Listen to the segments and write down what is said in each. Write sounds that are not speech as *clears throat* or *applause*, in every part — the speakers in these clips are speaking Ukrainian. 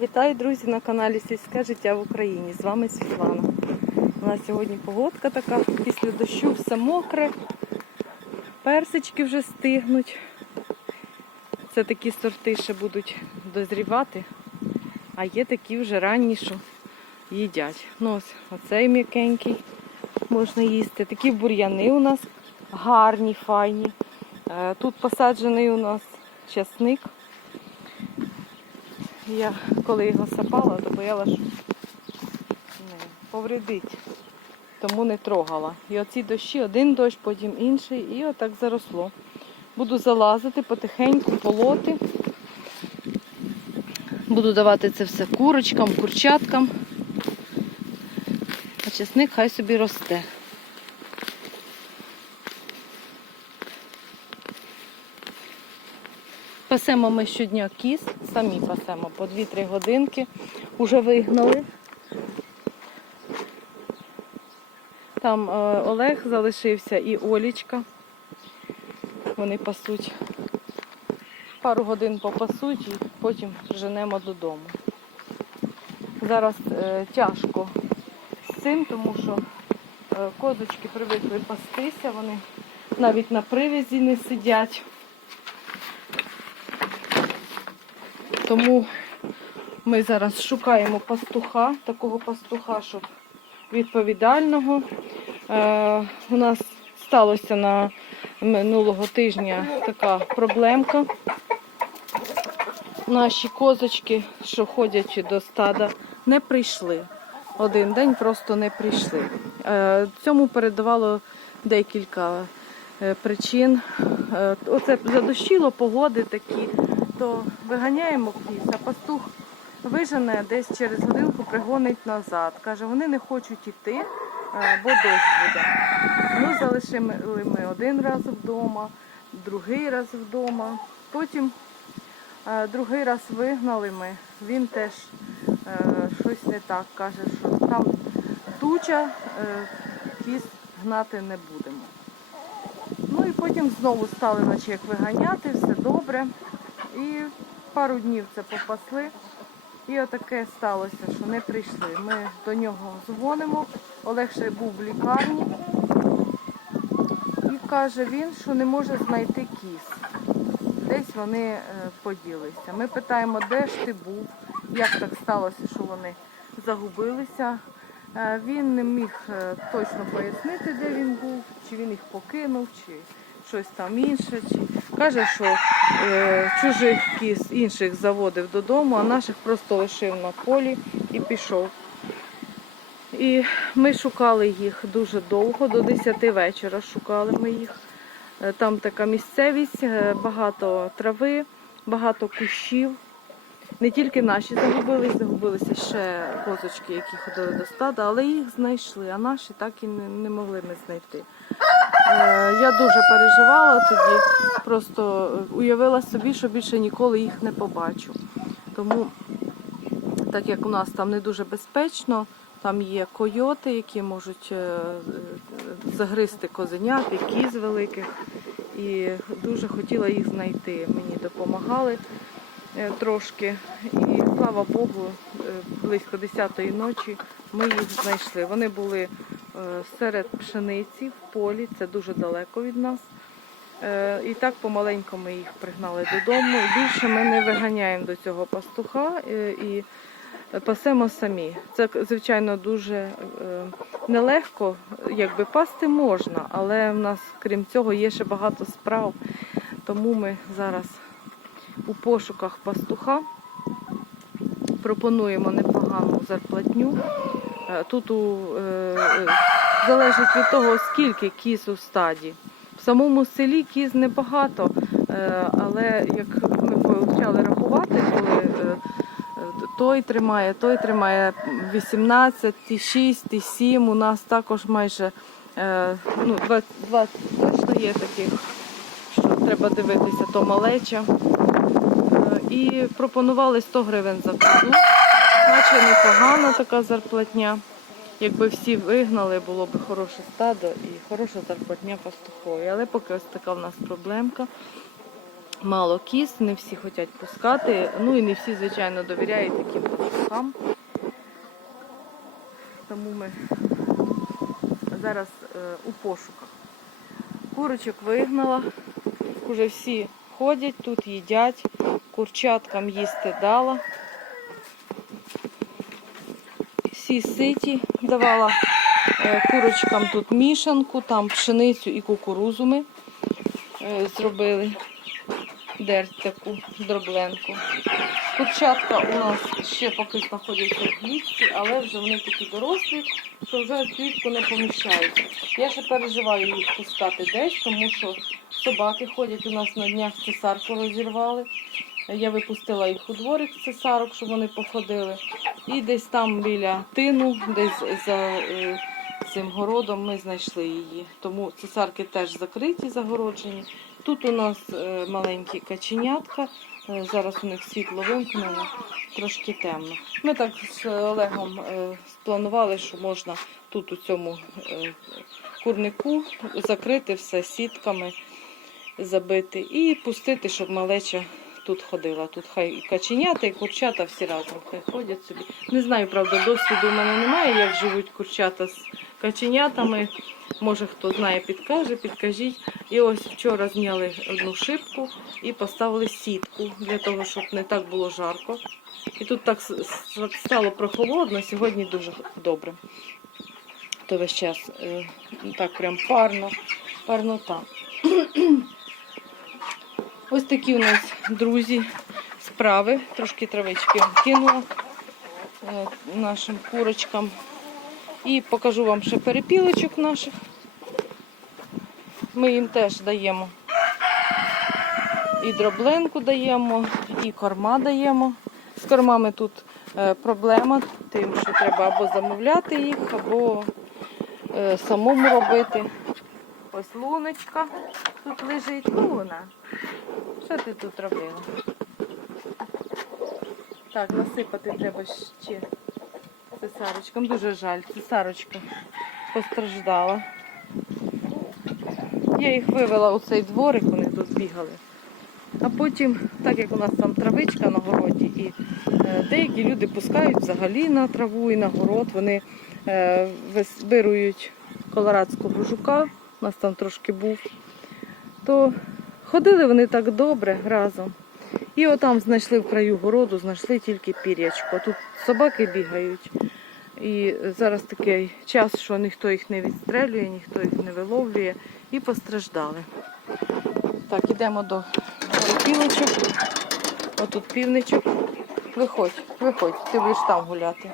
Вітаю, друзі, на каналі Сільське життя в Україні. З вами Світлана. У нас сьогодні погодка така, після дощу все мокре, персички вже стигнуть. Це такі сорти ще будуть дозрівати, а є такі вже ранні, що їдять. Ну ось, оцей м'якенький можна їсти. Такі бур'яни у нас гарні, файні. Е, Тут посаджений у нас часник. Я коли його сапала, то боялася, що не, повредить. Тому не трогала. І оці дощі, один дощ, потім інший, і отак заросло. Буду залазити потихеньку, полоти. Буду давати це все курочкам, курчаткам. А чесник хай собі росте. Пасемо ми щодня кіз, самі пасемо по 2-3 годинки. Уже вигнали. Там е, Олег залишився і Олічка. Вони пасуть. Пару годин попасуть і потім женемо додому. Зараз е, тяжко з цим, тому що е, козочки привикли пастися, вони навіть на привязі не сидять. Тому ми зараз шукаємо пастуха, такого пастуха, щоб відповідального. Е, у нас сталося на минулого тижня така проблемка. Наші козочки, що ходять до стада, не прийшли. Один день просто не прийшли. Е, цьому передавало декілька е, причин. Е, оце задощило погоди такі то виганяємо кіз, а пастух вижене десь через годинку пригонить назад. Каже, вони не хочуть йти, е, бо дощ буде. Ну, залишили ми один раз вдома, другий раз вдома. Потім е, другий раз вигнали ми. Він теж е, щось не так каже, що там туча, кіз гнати не будемо. Ну і потім знову стали наче як виганяти, все добре. І пару днів це попасли. І отаке сталося, що не прийшли. Ми до нього дзвонимо. Олег ще був в лікарні. І каже він, що не може знайти кіз. Десь вони е, поділися. Ми питаємо, де ж ти був, як так сталося, що вони загубилися. Е, Він не міг е, точно пояснити, де він був, чи він їх покинув, чи щось там інше. Чи... Каже, що е, чужих кіз інших заводив додому, а наших просто лишив на полі і пішов. І ми шукали їх дуже довго, до 10 вечора шукали ми їх. Е, Там така місцевість, е, багато трави, багато кущів. Не тільки наші загубились, загубилися ще козочки, які ходили до стада, але їх знайшли, а наші так і не, не могли ми знайти. Е, Я дуже переживала тоді, просто уявила собі, що більше ніколи їх не побачу. Тому, так як у нас там не дуже безпечно, там є койоти, які можуть е, е, загризти козенят, і кіз великих. І дуже хотіла їх знайти. Мені допомагали трошки. І слава Богу, близько 10-ї ночі ми їх знайшли. Вони були серед пшениці в полі, це дуже далеко від нас. Е, І так помаленьку ми їх пригнали додому. Більше ми не виганяємо до цього пастуха е, і пасемо самі. Це, звичайно, дуже е, нелегко, якби пасти можна, але в нас, крім цього, є ще багато справ. Тому ми зараз у пошуках пастуха пропонуємо непогану зарплатню. Е, Тут у, е, залежить від того, скільки кіз у стаді. В самому селі кіз небагато, е, але як ми почали рахувати, коли той тримає, той тримає 18, ті 6, ті 7, у нас також майже ну, 20, 20 точно є таких, що треба дивитися, то малеча. І пропонували 100 гривень за козу. Наче непогана така зарплатня. Якби всі вигнали, було б хороше стадо і хороша зарплатня пастухові. Але поки ось така в нас проблемка. мало кіз, не всі хочуть пускати. Ну і не всі, звичайно, довіряють таким пастухам. Тому ми зараз е, у пошуках. Курочок вигнала, уже всі ходять тут, їдять, курчаткам їсти дала. Всі ситі давала е, курочкам тут мішанку, там пшеницю і кукурузу ми е, зробили. Дерть таку дробленку. Курчатка у нас ще поки знаходяться в клітці, але вже вони такі дорослі, що вже клітку не поміщаються. Я ще переживаю їх пускати десь, тому що собаки ходять у нас на днях цесарку розірвали. Я випустила їх у дворик цесарок, щоб вони походили. І десь там біля тину, десь за е, цим городом ми знайшли її. Тому цесарки теж закриті, загороджені. Тут у нас е, маленькі каченятка. Е, Зараз у них світло вимкнено, трошки темно. Ми так з Олегом спланували, що можна тут у цьому курнику закрити все сітками, забити і пустити, щоб малеча тут ходила. Тут хай і каченята, і курчата всі разом хай ходять собі. Не знаю, правда, досвіду у мене немає, як живуть курчата з каченятами. Може хто знає, підкаже, підкажіть. І ось вчора зняли одну шибку і поставили сітку для того, щоб не так було жарко. І тут так стало прохолодно, сьогодні дуже добре. То весь час е, так прям парно, парнота. Ось такі у нас друзі справи. Трошки травички кинула е, нашим курочкам. І покажу вам ще перепілочок наших. Ми їм теж даємо і дробленку даємо, і корма даємо. З кормами тут е, проблема, тим, що треба або замовляти їх, або е, самому робити. Ось луночка тут лежить. Луна. Що ти тут робила? Так, насипати треба ще цесарочкам. Дуже жаль, цесарочка постраждала. Я їх вивела у цей дворик, вони тут бігали. А потім, так як у нас там травичка на городі, і е, деякі люди пускають взагалі на траву і на город, вони е, вибирують колорадського жука, у нас там трошки був, то ходили вони так добре разом. І отам знайшли в краю городу, знайшли тільки пір'ячко. Тут собаки бігають. І зараз такий час, що ніхто їх не відстрелює, ніхто їх не виловлює і постраждали. Так, ідемо до пілочок. Отут півничок. Виходь, виходь, ти будеш там гуляти.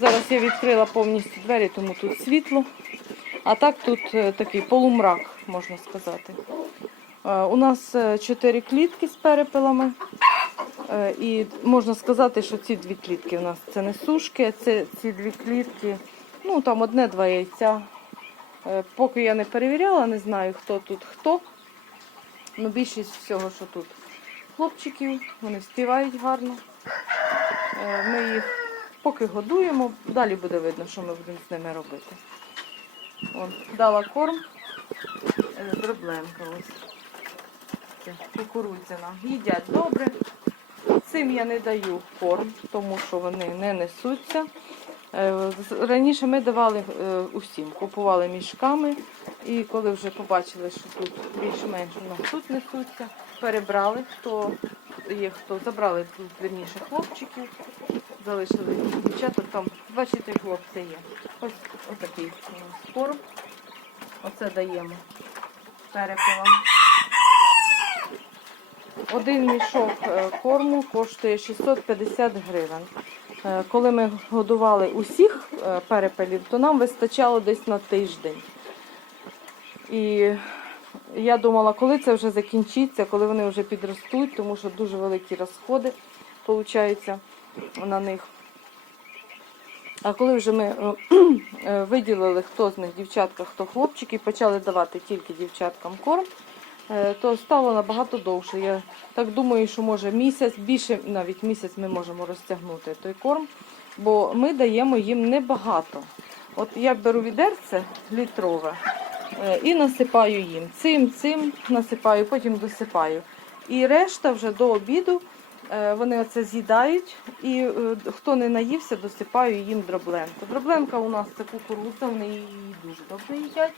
Зараз я відкрила повністю двері, тому тут світло. А так тут е, такий полумрак, можна сказати. Е, У нас е, чотири клітки з перепелами. Е, І можна сказати, що ці дві клітки у нас це не сушки, а це ці дві клітки, ну там одне-два яйця. Поки я не перевіряла, не знаю, хто тут хто. Ну, більшість всього, що тут хлопчиків, вони співають гарно. Ми їх поки годуємо, далі буде видно, що ми будемо з ними робити. Вон, дала корм, дробленка ось. Це Кукурудзяна. Їдять добре. Цим я не даю корм, тому що вони не несуться. Е, Раніше ми давали е, усім, купували мішками, і коли вже побачили, що тут більш-менш ну, тут несуться, перебрали, хто є, хто забрали тут вірніше хлопчиків, залишили дівчата, там 24 хлопці є. Ось отакий корм. Оце даємо перепилам. Один мішок е, корму коштує 650 гривень. Е, Коли ми годували усіх е, перепелів, то нам вистачало десь на тиждень. І я думала, коли це вже закінчиться, коли вони вже підростуть, тому що дуже великі розходи получаються на них. А коли вже ми *clears throat* виділили, хто з них дівчатка, хто хлопчики, почали давати тільки дівчаткам корм, то стало набагато довше. Я так думаю, що може місяць, більше навіть місяць ми можемо розтягнути той корм, бо ми даємо їм небагато. От я беру відерце літрове е, і насипаю їм. Цим, цим насипаю, потім досипаю. І решта вже до обіду е, вони оце з'їдають. І е, хто не наївся, досипаю їм дробленку. Дробленка у нас це кукурудза, вони її дуже добре їдять.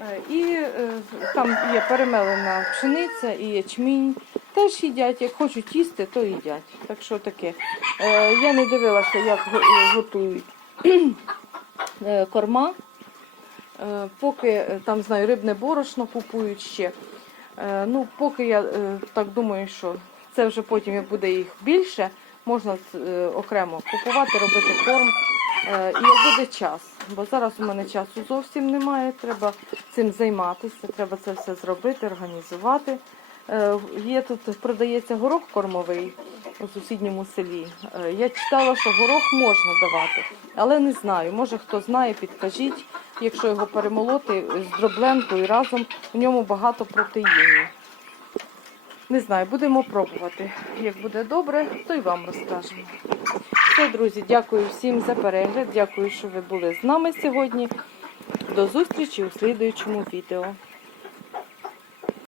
Е, І е, там є перемелена пшениця і ячмінь. Теж їдять, як хочуть їсти, то їдять. Так що таке. Е, Я не дивилася, як е, готують *clears throat* е, корма. Е, Поки е, там знаю, рибне борошно купують ще. Е, Ну, поки я е, так думаю, що це вже потім, буде їх більше, можна е, окремо купувати, робити корм. Е, І буде час. Бо зараз у мене часу зовсім немає. Треба цим займатися, треба це все зробити, організувати. Е, Є тут продається горох кормовий у сусідньому селі. Я читала, що горох можна давати, але не знаю. Може хто знає, підкажіть, якщо його перемолоти з дробленкою разом, у ньому багато протеїнів. Не знаю, будемо пробувати. Як буде добре, то й вам розкажемо. Все, друзі, дякую всім за перегляд. Дякую, що ви були з нами сьогодні. До зустрічі у слідуючому відео.